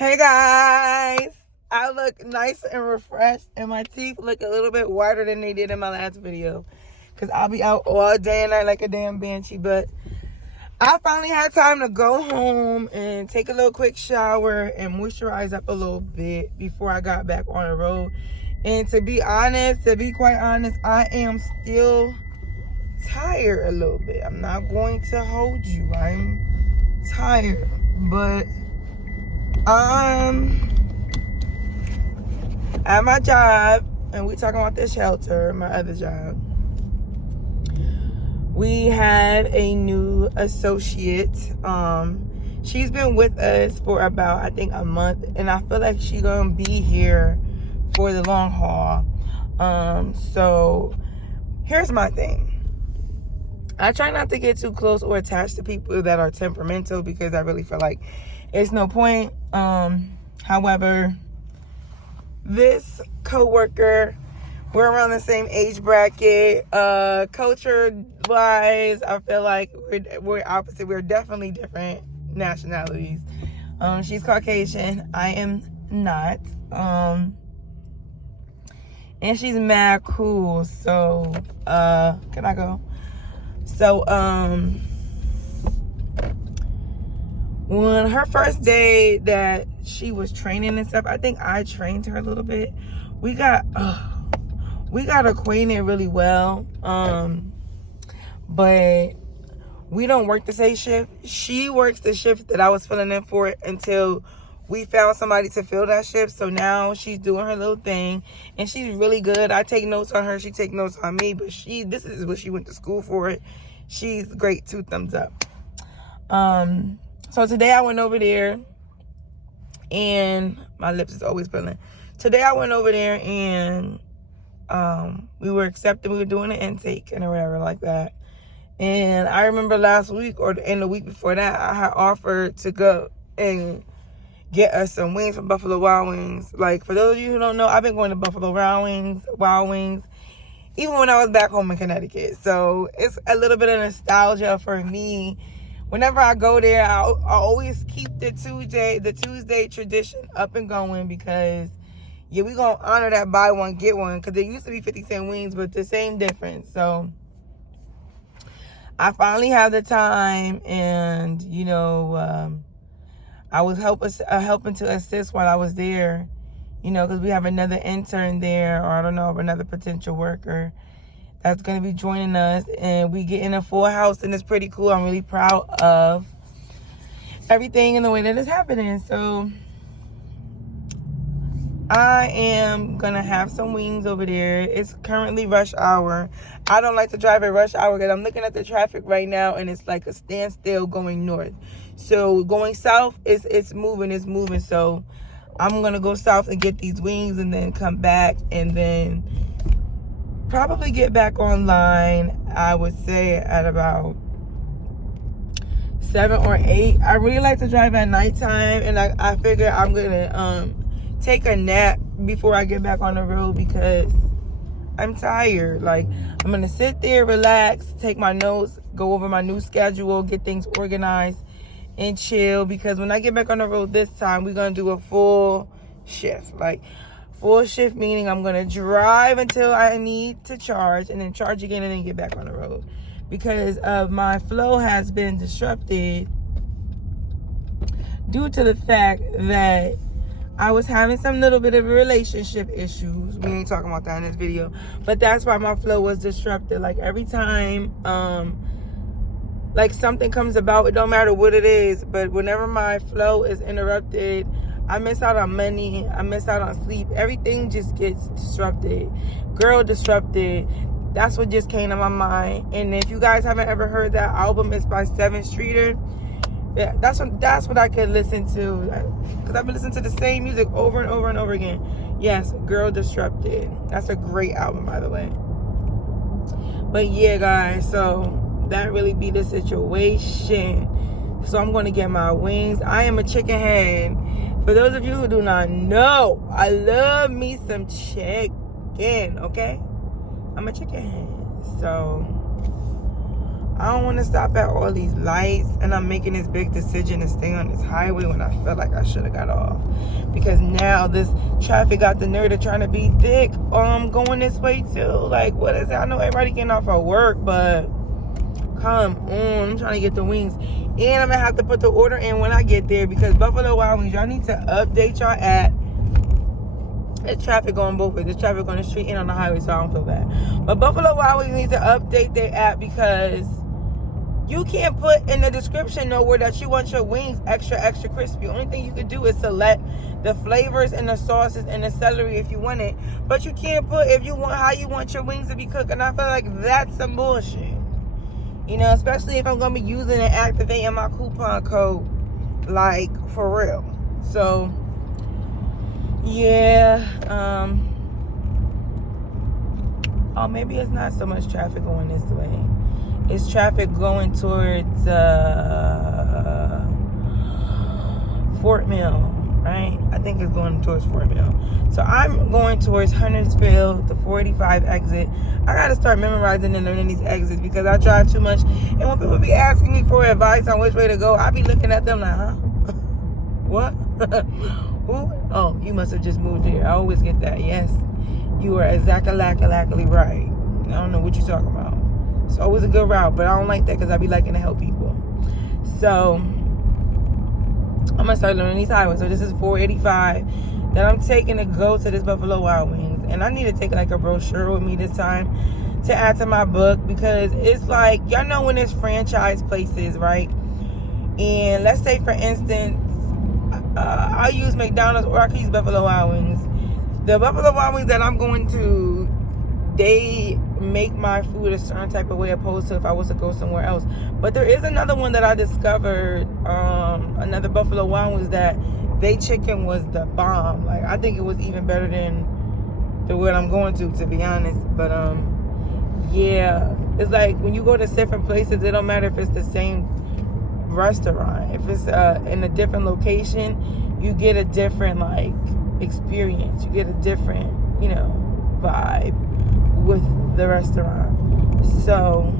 Hey guys, I look nice and refreshed and my teeth look a little bit whiter than they did in my last video because I'll be out all day and night like a damn banshee. But I finally had time to go home and take a little quick shower and moisturize up a little bit before I got back on the road. And to be quite honest, I am still tired a little bit. I'm not going to hold you. I'm tired, but at my job, and we talking about the shelter, my other job, we have a new associate. She's been with us for about, I think, a month, and I feel like she's gonna be here for the long haul. So here's my thing. I try not to get too close or attached to people that are temperamental because I really feel like it's no point. However, this coworker, we're around the same age bracket. Culture-wise, I feel like we're opposite. We're definitely different nationalities. She's Caucasian. I am not. And she's mad cool. So, can I go? So, when her first day that she was training and stuff, I think I trained her a little bit. We got acquainted really well. But we don't work the same shift. She works the shift that I was filling in for until we found somebody to fill that shift. So now she's doing her little thing and she's really good. I take notes on her, she takes notes on me, but this is what she went to school for. She's great, 2 thumbs up. So today I went over there, and my lips is always peeling. Today I went over there and we were accepted. We were doing an intake and whatever like that. And I remember last week or the week before that, I had offered to go and get us some wings from Buffalo Wild Wings. Like, for those of you who don't know, I've been going to Buffalo Wild Wings, even when I was back home in Connecticut. So it's a little bit of nostalgia for me. Whenever I go there, I always keep the Tuesday tradition up and going because, yeah, we're going to honor that buy one, get one, because it used to be 50-cent wings, but the same difference. So I finally have the time, and, you know, I was helping to assist while I was there, you know, because we have another intern there, or I don't know, another potential worker that's going to be joining us, and we get in a full house, and it's pretty cool. I'm really proud of everything and the way that it's happening. So I am going to have some wings over there. It's currently rush hour. I don't like to drive at rush hour because I'm looking at the traffic right now, and it's like a standstill going north. So going south, it's moving. So I'm going to go south and get these wings and then come back and then probably get back online, I would say, at about 7 or 8. I really like to drive at nighttime, and I figure I'm gonna take a nap before I get back on the road because I'm tired. Like, I'm gonna sit there, relax, take my notes, go over my new schedule, get things organized, and chill, because when I get back on the road this time, we're gonna do a full shift. Like, full shift meaning I'm going to drive until I need to charge and then charge again and then get back on the road. Because my flow has been disrupted due to the fact that I was having some little bit of relationship issues. We ain't talking about that in this video. But that's why my flow was disrupted. Like, every time like something comes about, it don't matter what it is, but whenever my flow is interrupted, I miss out on money. I miss out on sleep. Everything just gets disrupted. Girl Disrupted. That's what just came to my mind. And if you guys haven't ever heard that album, it's by 7 Streeter. Yeah, that's what I could listen to. Because I've been listening to the same music over and over and over again. Yes, Girl Disrupted. That's a great album, by the way. But yeah, guys. So that really be the situation. So I'm going to get my wings. I am a chicken head. For those of you who do not know, I love me some chicken, okay? I'm a chicken head. So I don't want to stop at all these lights, and I'm making this big decision to stay on this highway when I felt like I should have got off, because now this traffic got the nerve of trying to be thick. Going this way too. Like, what is it? I know everybody getting off of work, but come on, I'm trying to get the wings, and I'm gonna have to put the order in when I get there, because Buffalo Wild Wings, y'all need to update your app. There's traffic going both ways. There's traffic on the street and on the highway, so I don't feel bad. But Buffalo Wild Wings needs to update their app, because you can't put in the description nowhere that you want your wings extra crispy. Only thing you could do is select the flavors and the sauces and the celery if you want it. But you can't put how you want your wings to be cooked. And I feel like that's some bullshit. You know, especially if I'm going to be using and activating my coupon code. Like, for real. So, yeah. Oh, maybe it's not so much traffic going this way. It's traffic going towards Fort Mill, right? I think it's going towards Fort Mill. So I'm going towards Huntersville, the 485 exit. I got to start memorizing and learning these exits, because I drive too much. And when people be asking me for advice on which way to go, I be looking at them like, huh? What? Who? Oh, you must have just moved here. I always get that. Yes, you are exactly right. I don't know what you're talking about. It's always a good route, but I don't like that, because I be liking to help people. So I'm gonna start learning these highways. So this is 485 that I'm taking to go to this Buffalo Wild Wings, and I need to take like a brochure with me this time to add to my book, because it's like, y'all know when there's franchise places, right? And let's say, for instance, I'll use McDonald's, or I can use Buffalo Wild Wings. The Buffalo Wild Wings that I'm going to, they make my food a certain type of way, opposed to if I was to go somewhere else. But there is another one that I discovered, another Buffalo Wild Wings, that they chicken was the bomb. Like, I think it was even better than the one I'm going to be honest. But yeah, it's like when you go to different places, it don't matter if it's the same restaurant. If it's in a different location, you get a different like experience. You get a different, vibe with the restaurant. So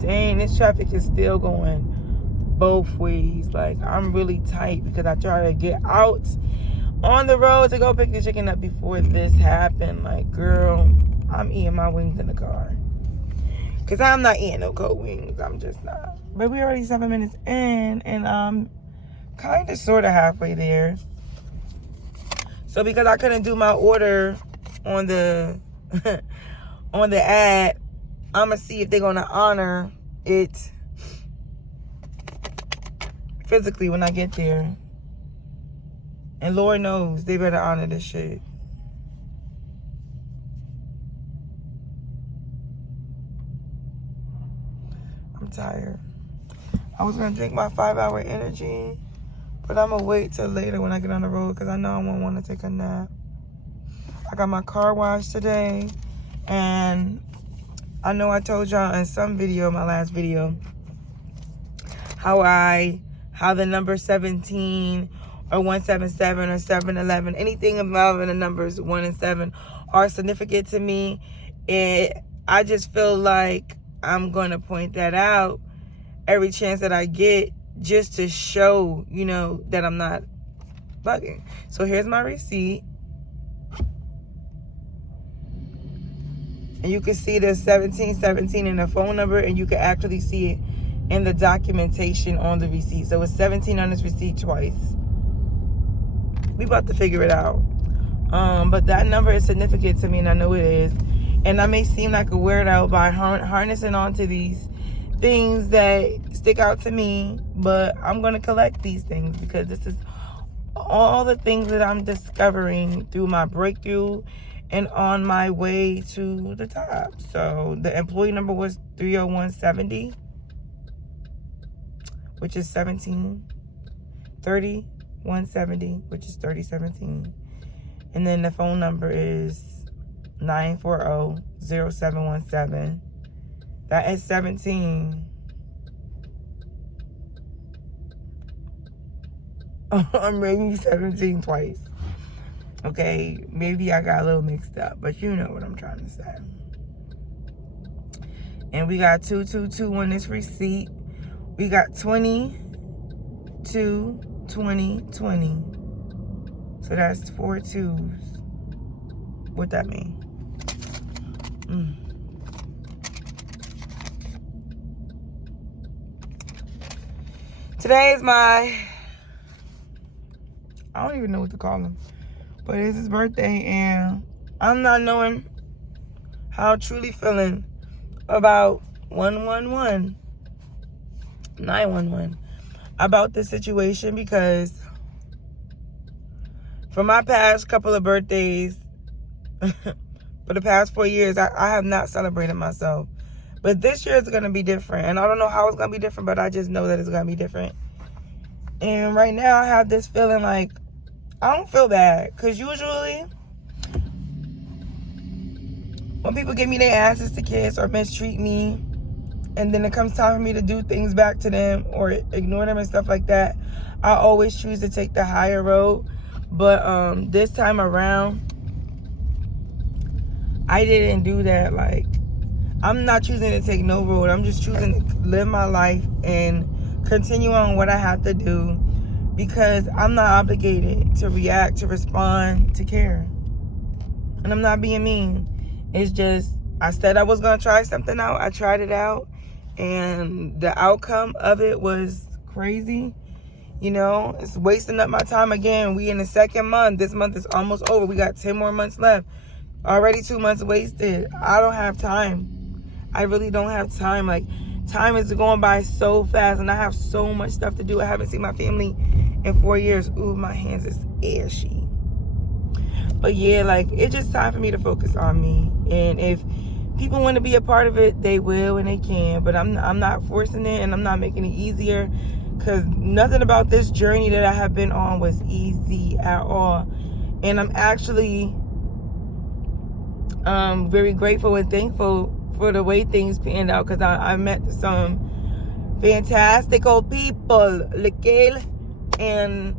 dang, this traffic is still going both ways. Like, I'm really tight, because I try to get out on the road to go pick the chicken up before this happened. Like, girl, I'm eating my wings in the car, because I'm not eating no cold wings. I'm just not. But we're already 7 minutes in, and I'm kind of sort of halfway there. So because I couldn't do my order on the on the ad, I'm gonna see if they're gonna honor it physically when I get there. And Lord knows they better honor this shit. I'm tired. I was gonna drink my 5-hour energy, but I'm gonna wait till later when I get on the road, because I know I won't want to take a nap. I got my car washed today, and I know I told y'all in some video, my last video, how the number 17 or 177 or 711, anything involving the numbers 1 and 7 are significant to me. I just feel like I'm gonna point that out every chance that I get, just to show, that I'm not bugging. So here's my receipt. And you can see the 1717 in the phone number, and you can actually see it in the documentation on the receipt. So it's 17 on this receipt twice. We about to figure it out. But that number is significant to me, and I know it is. And I may seem like a weirdo by harnessing onto these things that stick out to me, but I'm going to collect these things, because this is all the things that I'm discovering through my breakthrough and on my way to the top. So the employee number was 30170, which is 17. 3170, which is 3017. And then the phone number is 940-0717. That is 17. I'm reading 17 twice. Okay, maybe I got a little mixed up, but you know what I'm trying to say. And we got 222 on this receipt. We got 20, 2, 20, 20. So that's 4 twos. What that mean? Today is my, I don't even know what to call him, but it's his birthday, and I'm not knowing how truly feeling about 911 about this situation, because for my past couple of birthdays, for the past 4 years, I have not celebrated myself. But this year is going to be different. And I don't know how it's going to be different, but I just know that it's going to be different. And right now I have this feeling like I don't feel bad. Because usually when people give me their asses to kiss or mistreat me, and then it comes time for me to do things back to them or ignore them and stuff like that, I always choose to take the higher road. But this time around, I didn't do that. Like, I'm not choosing to take no road. I'm just choosing to live my life and continue on what I have to do, because I'm not obligated to react, to respond, to care. And I'm not being mean. It's just, I said I was going to try something out. I tried it out. And the outcome of it was crazy. You know, it's wasting up my time again. We in the second month. This month is almost over. We got 10 more months left. Already 2 months wasted. I don't have time. I really don't have time. Like, time is going by so fast, and I have so much stuff to do. I haven't seen my family in 4 years. Ooh, my hands is ashy. But yeah, like, it's just time for me to focus on me. And if people want to be a part of it, they will and they can. But I'm not forcing it, and I'm not making it easier, because nothing about this journey that I have been on was easy at all. And I'm actually very grateful and thankful for the way things panned out, because I met some fantastical people, and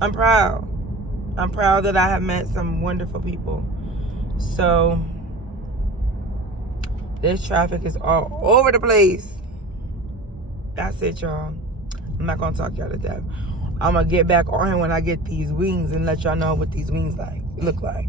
I'm proud. I'm proud that I have met some wonderful people. So this traffic is all over the place. That's it, y'all. I'm not gonna talk y'all to death. I'm gonna get back on here when I get these wings and let y'all know what these wings look like.